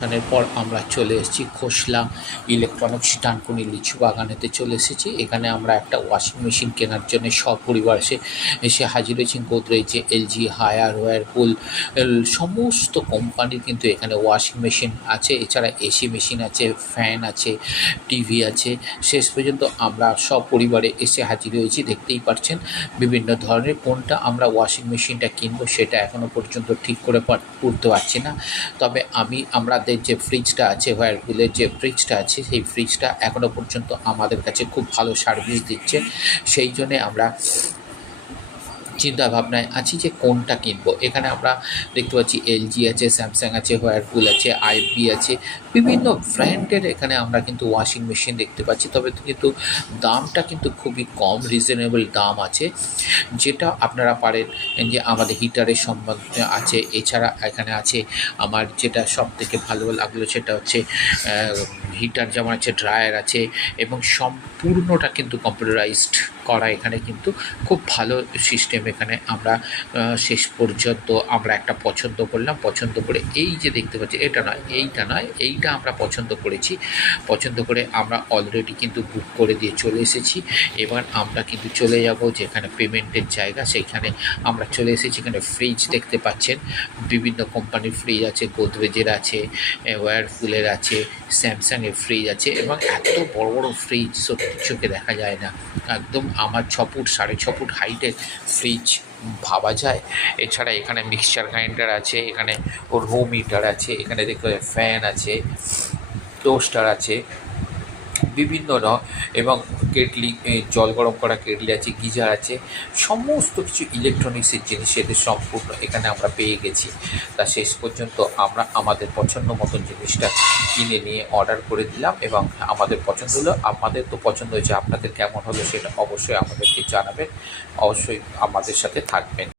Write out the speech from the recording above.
খানের পর আমরা চলে এসেছি খোসলা ইলেকট্রনিক্স ডানকুনি লিচু বাগানেতে চলে এসেছি। এখানে আমরা একটা ওয়াশিং মেশিন কেনার জন্য সপরিবার এসে হাজির হয়েছি। গোদরেজ, এলজি, হায়ার, ওয়ারপুল সমস্ত কোম্পানির কিন্তু এখানে ওয়াশিং মেশিন আছে। এছাড়া এসি মেশিন আছে, ফ্যান আছে, টিভি আছে। শেষ পর্যন্ত আমরা সপরিবারে এসে হাজির হয়েছি। দেখতেই পাচ্ছেন বিভিন্ন ধরনের। কোনটা আমরা ওয়াশিং মেশিনটা কিনবো সেটা এখনও পর্যন্ত ঠিক করে উঠতে পারছি না। তবে আমাদের যে ফ্রিজটা আছে, ওয়ারপুলের যে ফ্রিজটা আছে, সেই ফ্রিজটা এখনও পর্যন্ত আমাদের কাছে খুব ভালো সার্ভিস দিচ্ছে। সেই জন্যে আমরা চিন্তা ভাবনায় আছি যে কোনটা কিনবো। এখানে আমরা দেখতে পাচ্ছি এলজি আছে, স্যামসাং আছে, ওয়ারপুল আছে, আইবি আছে, বিভিন্ন ব্র্যান্ডের এখানে আমরা কিন্তু ওয়াশিং মেশিন দেখতে পাচ্ছি। তবে কিন্তু দামটা কিন্তু খুবই কম, রিজনেবল দাম আছে, যেটা আপনারা পারেন যে আমাদের হিটারের সম্বন্ধে আছে। এছাড়া এখানে আছে আমার যেটা সবথেকে ভালো লাগলো সেটা হচ্ছে হিটার, যেমন আছে ড্রায়ার আছে, এবং সম্পূর্ণটা কিন্তু কম্পিউটারাইজড করা। এখানে কিন্তু খুব ভালো সিস্টেম। এখানে আমরা শেষ পর্যন্ত আমরা একটা পছন্দ করলাম। পছন্দ করে এই যে দেখতে পাচ্ছি, এইটা আমরা পছন্দ করেছি। পছন্দ করে আমরা অলরেডি কিন্তু বুক করে দিয়ে চলে এসেছি। এবার আমরা কিন্তু চলে যাব যেখানে পেমেন্টের জায়গা, সেইখানে আমরা চলে এসেছি। এখানে ফ্রিজ দেখতে পাচ্ছেন, বিভিন্ন কোম্পানির ফ্রিজ আছে, গোদরেজের আছে, ওয়ারপুলের আছে, স্যামসাংয়ের ফ্রিজ আছে, এবং এত বড় বড় ফ্রিজ সত্যি চোখে দেখা যায় না। একদম আমার 6 ফুট 6.5 ফুট হাইটের ফ্রিজ ভাবা যায়। এছাড়া এখানে মিক্সচার গ্রাইন্ডার আছে, এখানে রুম হিটার আছে, এখানে দেখতে ফ্যান আছে, টোস্টার আছে বিভিন্ন এবং কেটলি, জল গরম করা কেটলি আছে, গিজার আছে, সমস্ত কিছু ইলেকট্রনিক্সের জিনিস এদের সম্পূর্ণ এখানে আমরা পেয়ে গেছি। তা শেষ পর্যন্ত আমরা আমাদের পছন্দ মতন জিনিসটা কিনে নিয়ে অর্ডার করে দিলাম, এবং আমাদের পছন্দ হলো। আমাদের তো পছন্দ হয়েছে, আপনাদের কেমন হলো সেটা অবশ্যই আমাদেরকে জানাবেন। অবশ্যই আমাদের সাথে থাকবেন।